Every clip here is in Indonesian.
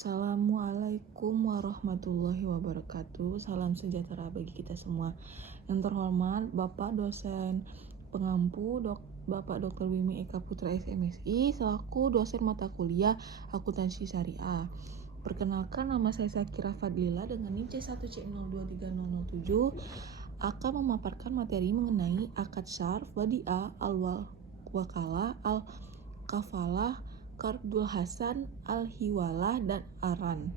Assalamualaikum warahmatullahi wabarakatuh. Salam sejahtera bagi kita semua. Yang terhormat Bapak dosen pengampu Bapak Dr. Wimi Eka Putra SMSI selaku dosen mata kuliah Akuntansi Syariah. Perkenalkan, nama saya Sakira Fadlila dengan NIM C1C023007 akan memaparkan materi mengenai akad syarf, wadiah, al-wakalah, al-kafalah, qardul hasan, al-hiwalah, dan aran.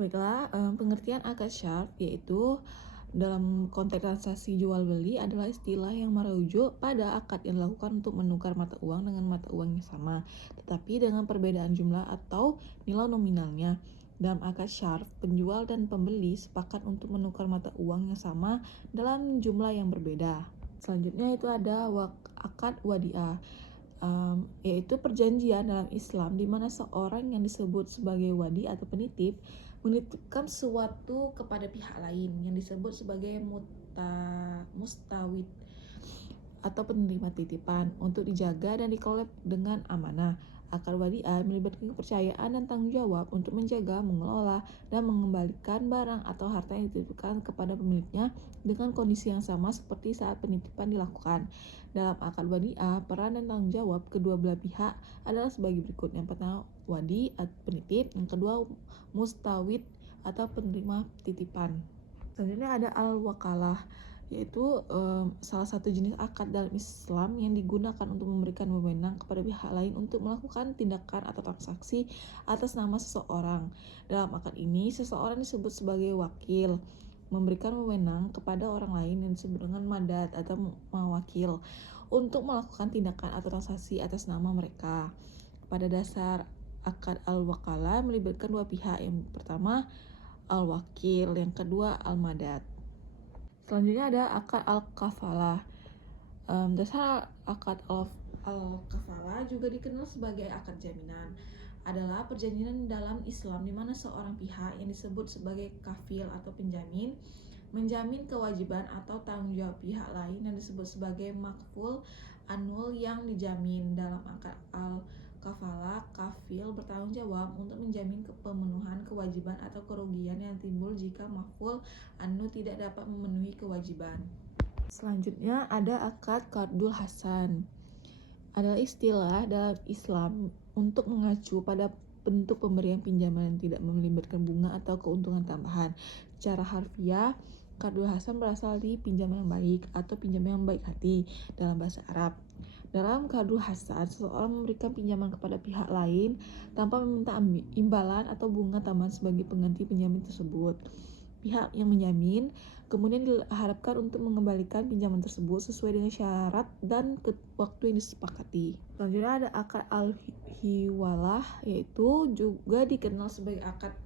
Baiklah, pengertian akad syarf yaitu dalam konteks transaksi jual beli adalah istilah yang merujuk pada akad yang dilakukan untuk menukar mata uang dengan mata uang yang sama, tetapi dengan perbedaan jumlah atau nilai nominalnya. Dalam akad syarf, penjual dan pembeli sepakat untuk menukar mata uang yang sama dalam jumlah yang berbeda. Selanjutnya itu ada akad wadiah, yaitu perjanjian dalam Islam di mana seorang yang disebut sebagai wadi atau penitip menitipkan sesuatu kepada pihak lain yang disebut sebagai mustawid atau penerima titipan untuk dijaga dan dikelola dengan amanah. Akad wadiah melibatkan kepercayaan dan tanggung jawab untuk menjaga, mengelola, dan mengembalikan barang atau harta yang dititipkan kepada pemiliknya dengan kondisi yang sama seperti saat penitipan dilakukan. Dalam akad wadiah, peran dan tanggung jawab kedua belah pihak adalah sebagai berikut. Yang pertama, wadi atau penitip. Yang kedua, mustawid atau penerima titipan. Selanjutnya ada al-wakalah, yaitu salah satu jenis akad dalam Islam yang digunakan untuk memberikan wewenang kepada pihak lain untuk melakukan tindakan atau transaksi atas nama seseorang. Dalam akad ini, seseorang disebut sebagai wakil, memberikan wewenang kepada orang lain yang disebut dengan madad atau mawakil untuk melakukan tindakan atau transaksi atas nama mereka. Pada dasar akad al-wakalah melibatkan dua pihak. Yang pertama al-wakil, yang kedua al-madad. Selanjutnya ada akad al-kafalah. Dasar akad al-kafalah juga dikenal sebagai akad jaminan. Adalah perjanjian dalam Islam di mana seorang pihak yang disebut sebagai kafil atau penjamin menjamin kewajiban atau tanggung jawab pihak lain yang disebut sebagai makful anul yang dijamin. Dalam akad al-kafalah, kafil bertanggung jawab untuk menjamin pemenuhan kewajiban atau kerugian yang timbul jika makful anu tidak dapat memenuhi kewajiban. Selanjutnya ada akad qardul hasan. Adalah istilah dalam Islam untuk mengacu pada bentuk pemberian pinjaman yang tidak melibatkan bunga atau keuntungan tambahan. Secara harfiah, qardul hasan berasal dari pinjaman yang baik atau pinjaman yang baik hati dalam bahasa Arab. Dalam qardul hasan, seseorang memberikan pinjaman kepada pihak lain tanpa meminta imbalan atau bunga tambahan sebagai pengganti pinjaman tersebut. Pihak yang menjamin kemudian diharapkan untuk mengembalikan pinjaman tersebut sesuai dengan syarat dan waktu yang disepakati. Selanjutnya ada akad al-hiwalah, yaitu juga dikenal sebagai akad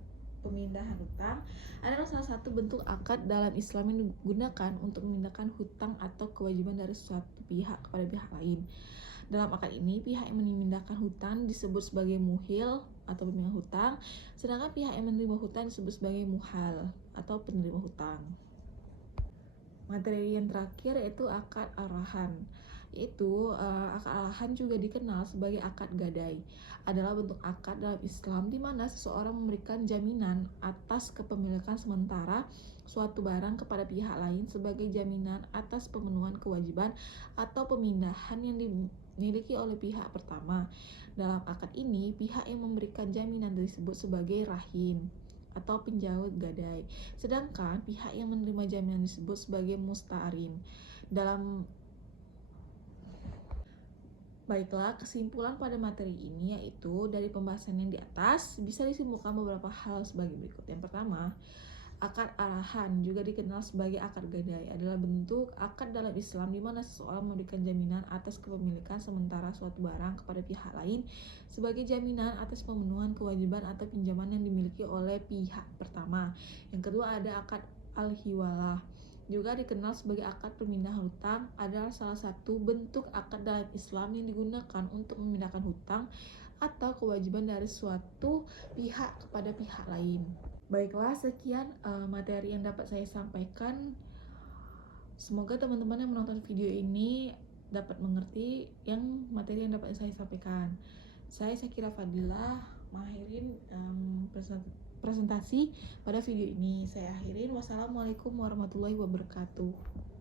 pemindahan hutang. Adalah salah satu bentuk akad dalam Islam yang digunakan untuk memindahkan hutang atau kewajiban dari suatu pihak kepada pihak lain. Dalam akad ini, pihak yang memindahkan hutang disebut sebagai muhil atau pemindah hutang, sedangkan pihak yang menerima hutang disebut sebagai muhal atau penerima hutang. Materi yang terakhir yaitu akad arahan, yaitu akad arahan juga dikenal sebagai akad gadai. Adalah bentuk akad dalam Islam di mana seseorang memberikan jaminan atas kepemilikan sementara suatu barang kepada pihak lain sebagai jaminan atas pemenuhan kewajiban atau pemindahan yang dimiliki oleh pihak pertama. Dalam akad ini, pihak yang memberikan jaminan disebut sebagai rahin atau penjawat gadai, sedangkan pihak yang menerima jaminan disebut sebagai musta'arin. Baiklah, kesimpulan pada materi ini yaitu dari pembahasan yang di atas bisa disimpulkan beberapa hal sebagai berikut. Yang pertama, akad arahan juga dikenal sebagai akad gadai adalah bentuk akad dalam Islam di mana seseorang memberikan jaminan atas kepemilikan sementara suatu barang kepada pihak lain sebagai jaminan atas pemenuhan kewajiban atau pinjaman yang dimiliki oleh pihak pertama. Yang kedua ada akad al-hiwalah, juga dikenal sebagai akad pemindahan hutang, adalah salah satu bentuk akad dalam Islam yang digunakan untuk memindahkan hutang atau kewajiban dari suatu pihak kepada pihak lain. Baiklah, sekian materi yang dapat saya sampaikan. Semoga teman-teman yang menonton video ini dapat mengerti materi yang dapat saya sampaikan. Saya Sakira Fadila mengakhirin presentasi pada video ini. Saya akhirin. Wassalamualaikum warahmatullahi wabarakatuh.